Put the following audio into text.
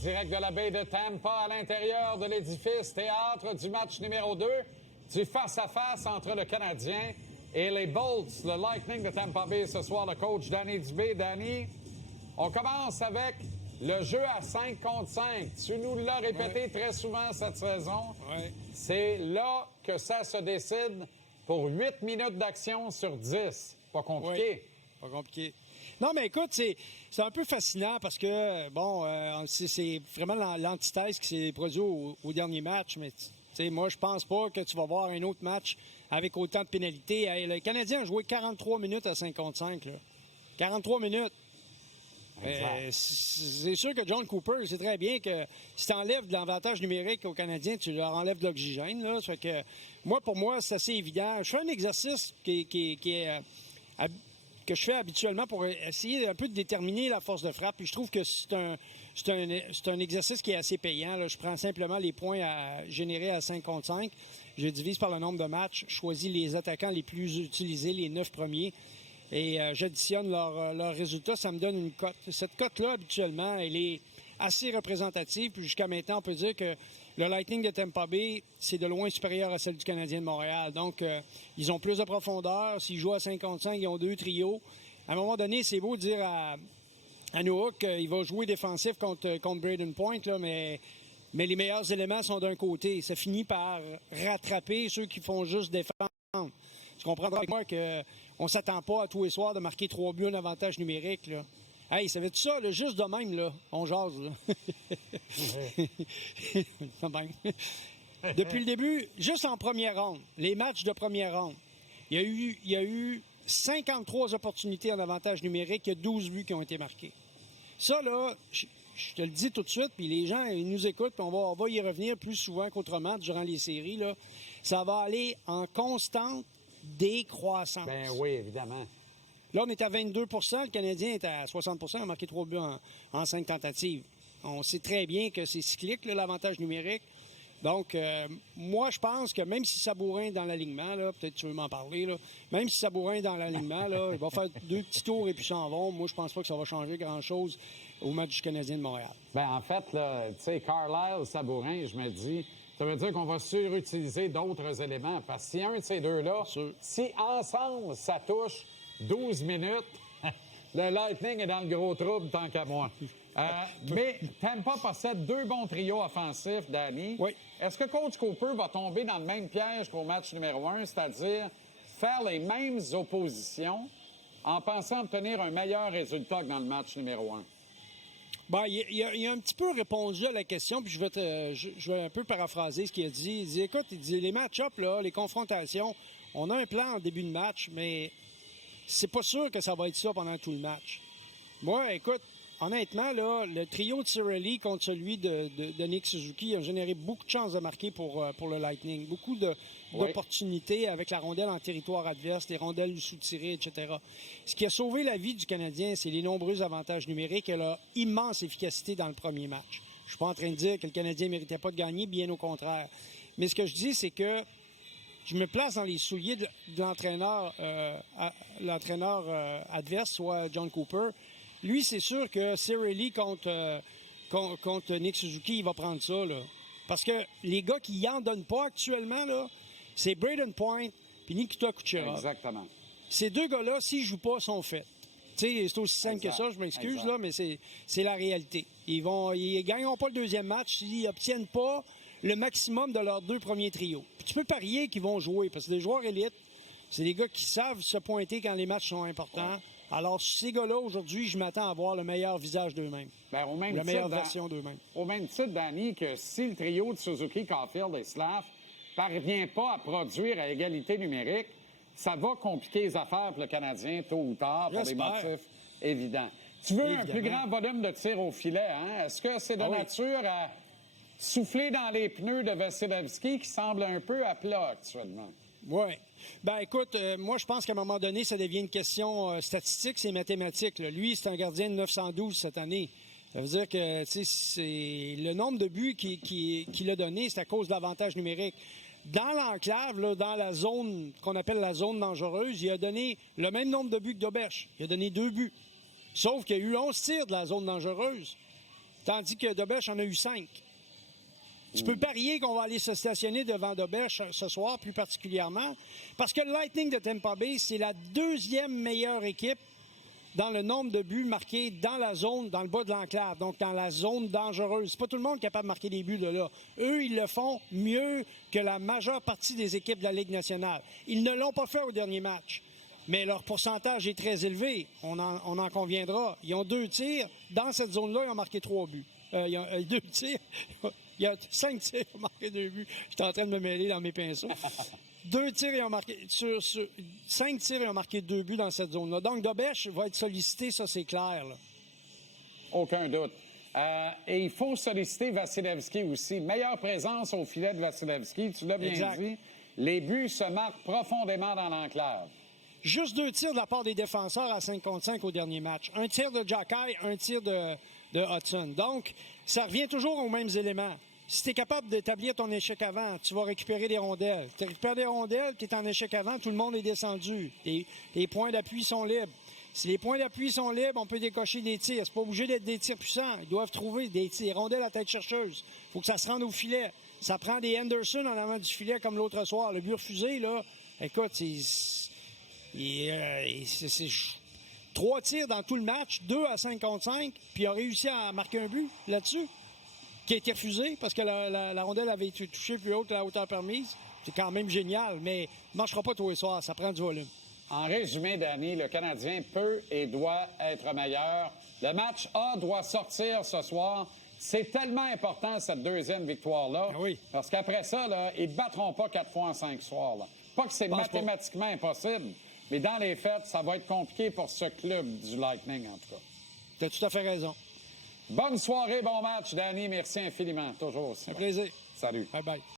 direct de la baie de Tampa à l'intérieur de l'édifice théâtre du match numéro 2 du face-à-face entre le Canadien et les Bolts, le Lightning de Tampa Bay ce soir. Le coach Danny Dubé. Danny, on commence avec le jeu à 5 contre 5. Tu nous l'as répété très souvent cette saison. C'est là que ça se décide pour 8 minutes d'action sur 10. Pas compliqué. Pas compliqué. Non, mais écoute, c'est un peu fascinant parce que, c'est vraiment l'antithèse qui s'est produite au dernier match. Mais, tu sais, moi, je pense pas que tu vas voir un autre match avec autant de pénalités. Le Canadien a joué 43 minutes à 5 contre 5. Là. 43 minutes. C'est sûr que John Cooper sait très bien que si tu enlèves de l'avantage numérique aux Canadiens, tu leur enlèves de l'oxygène. Là. Ça fait que, pour moi, c'est assez évident. Je fais un exercice que je fais habituellement pour essayer un peu de déterminer la force de frappe. Puis je trouve que c'est un exercice qui est assez payant. Là. Je prends simplement les points à générer à 5 contre 5. Je divise par le nombre de matchs. Je choisis les attaquants les plus utilisés, les 9 premiers. Et j'additionne leurs résultats, ça me donne une cote. Cette cote-là, habituellement, elle est assez représentative. Puis jusqu'à maintenant, on peut dire que le Lightning de Tampa Bay, c'est de loin supérieur à celle du Canadien de Montréal. Donc, ils ont plus de profondeur. S'ils jouent à 5 contre 5, ils ont 2 trios. À un moment donné, c'est beau de dire à Noah qu'il va jouer défensif contre Braden Point, là, mais les meilleurs éléments sont d'un côté. Ça finit par rattraper ceux qui font juste défendre. Tu comprendras avec moi qu'on ne s'attend pas à tous les soirs de marquer 3 buts en avantage numérique. Là. Hey, savais-tu ça? Là, juste de même, là, on jase. Là. Depuis le début, juste en première ronde, les matchs de première ronde, il y a eu 53 opportunités en avantage numérique, il y a 12 buts qui ont été marqués. Ça, là, je te le dis tout de suite, puis les gens, ils nous écoutent, puis on va y revenir plus souvent qu'autrement durant les séries. Là. Ça va aller en constante décroissance. Ben oui, évidemment. Là, on est à 22 %. Le Canadien est à 60 %. On a marqué 3 buts en 5 tentatives. On sait très bien que c'est cyclique, là, l'avantage numérique. Donc, moi, je pense que même si Sabourin est dans l'alignement, là, peut-être que tu veux m'en parler, là, même si Sabourin est dans l'alignement, là, il va faire 2 petits tours et puis s'en vont. Moi, je pense pas que ça va changer grand-chose au match du Canadien de Montréal. Bien, en fait, là, tu sais, Carlisle, Sabourin, je me dis, ça veut dire qu'on va surutiliser d'autres éléments. Parce que si un de ces deux-là, si ensemble, ça touche 12 minutes, le Lightning est dans le gros trouble tant qu'à moi. Mais Tampa possède 2 bons trios offensifs, Danny. Oui. Est-ce que Coach Cooper va tomber dans le même piège qu'au match numéro 1, c'est-à-dire faire les mêmes oppositions en pensant obtenir un meilleur résultat que dans le match numéro 1? Bien, il a un petit peu répondu à la question, puis je vais un peu paraphraser ce qu'il a dit. Il dit, écoute, les match-ups, là, les confrontations, on a un plan en début de match, mais c'est pas sûr que ça va être ça pendant tout le match. Moi, écoute, honnêtement, là, le trio de Cirelli contre celui de Nick Suzuki a généré beaucoup de chances de marquer pour le Lightning. Beaucoup d'opportunités avec la rondelle en territoire adverse, les rondelles sous-tirées, etc. Ce qui a sauvé la vie du Canadien, c'est les nombreux avantages numériques et leur immense efficacité dans le premier match. Je ne suis pas en train de dire que le Canadien ne méritait pas de gagner, bien au contraire. Mais ce que je dis, c'est que je me place dans les souliers de l'entraîneur adverse, soit John Cooper. Lui, c'est sûr que Cirelli contre Nick Suzuki, il va prendre ça, là. Parce que les gars qui n'en donnent pas actuellement, là, c'est Braden Point et Nikita Kucherov. Exactement. Ces 2 gars-là, s'ils ne jouent pas, sont faits. Tu sais, c'est aussi simple que ça, je m'excuse, là, mais c'est la réalité. Ils ne gagneront pas le deuxième match s'ils n'obtiennent pas le maximum de leurs 2 premiers trios. Puis tu peux parier qu'ils vont jouer, parce que les joueurs élites, c'est des gars qui savent se pointer quand les matchs sont importants. Ouais. Alors, ces gars-là, aujourd'hui, je m'attends à voir le meilleur visage d'eux-mêmes. Bien, la meilleure version d'eux-mêmes. Au même titre, Danny, que si le trio de Suzuki, Caulfield et Slav parvient pas à produire à égalité numérique, ça va compliquer les affaires pour le Canadien tôt ou tard pour des motifs évidents. Tu veux un plus grand volume de tir au filet, hein? Est-ce que c'est de nature à souffler dans les pneus de Vasilevski qui semble un peu à plat actuellement? Oui. Ben écoute, moi, je pense qu'à un moment donné, ça devient une question statistique, c'est mathématique. Là. Lui, c'est un gardien de 912 cette année. Ça veut dire que c'est le nombre de buts qu'il a donné, c'est à cause de l'avantage numérique. Dans l'enclave, là, dans la zone qu'on appelle la zone dangereuse, il a donné le même nombre de buts que Doberche. Il a donné 2 buts. Sauf qu'il y a eu 11 tirs de la zone dangereuse. Tandis que Dobèche en a eu 5. Tu peux parier qu'on va aller se stationner devant Dobèche ce soir, plus particulièrement, parce que le Lightning de Tampa Bay, c'est la 2e meilleure équipe dans le nombre de buts marqués dans la zone, dans le bas de l'enclave, donc dans la zone dangereuse. C'est pas tout le monde capable de marquer des buts de là. Eux, ils le font mieux que la majeure partie des équipes de la Ligue nationale. Ils ne l'ont pas fait au dernier match, mais leur pourcentage est très élevé. On en conviendra. Ils ont 2 tirs. Dans cette zone-là, ils ont marqué 3 buts. Ils ont 2 tirs. Il y a 5 tirs, ils ont marqué 2 buts. J'étais en train de me mêler dans mes pinceaux. 2 tirs, ils ont marqué. Sur 5 tirs, ils ont marqué 2 buts dans cette zone-là. Donc, Dobèche va être sollicité, ça, c'est clair. Là. Aucun doute. Et il faut solliciter Vasilevski aussi. Meilleure présence au filet de Vasilevski, tu l'as bien dit. Les buts se marquent profondément dans l'enclave. Juste 2 tirs de la part des défenseurs à 5 contre 5 au dernier match. Un tir de Jacky, un tir de Hudson. Donc, ça revient toujours aux mêmes éléments. Si tu es capable d'établir ton échec avant, tu vas récupérer des rondelles. Tu récupères des rondelles, tu es en échec avant, tout le monde est descendu. Les points d'appui sont libres. Si les points d'appui sont libres, on peut décocher des tirs. C'est pas obligé d'être des tirs puissants. Ils doivent trouver des rondelles à tête chercheuse. Il faut que ça se rende au filet. Ça prend des Henderson en avant du filet comme l'autre soir. Le but refusé, là, écoute, c'est 3 tirs dans tout le match, 2 à 5 contre 5, puis il a réussi à marquer un but là-dessus, qui a été refusé parce que la rondelle avait été touchée plus haut que la hauteur permise. C'est quand même génial, mais ne marchera pas tous les soirs, ça prend du volume. En résumé, Danny, le Canadien peut et doit être meilleur. Le match A doit sortir ce soir. C'est tellement important, cette 2e victoire-là. Ah oui. Parce qu'après ça, là, ils ne battront pas 4 fois en 5 soirs. Là. Pas que c'est mathématiquement impossible, mais dans les faits, ça va être compliqué pour ce club du Lightning, en tout cas. Tu as tout à fait raison. Bonne soirée, bon match, Danny. Merci infiniment. Toujours aussi. Un plaisir. Salut. Bye-bye.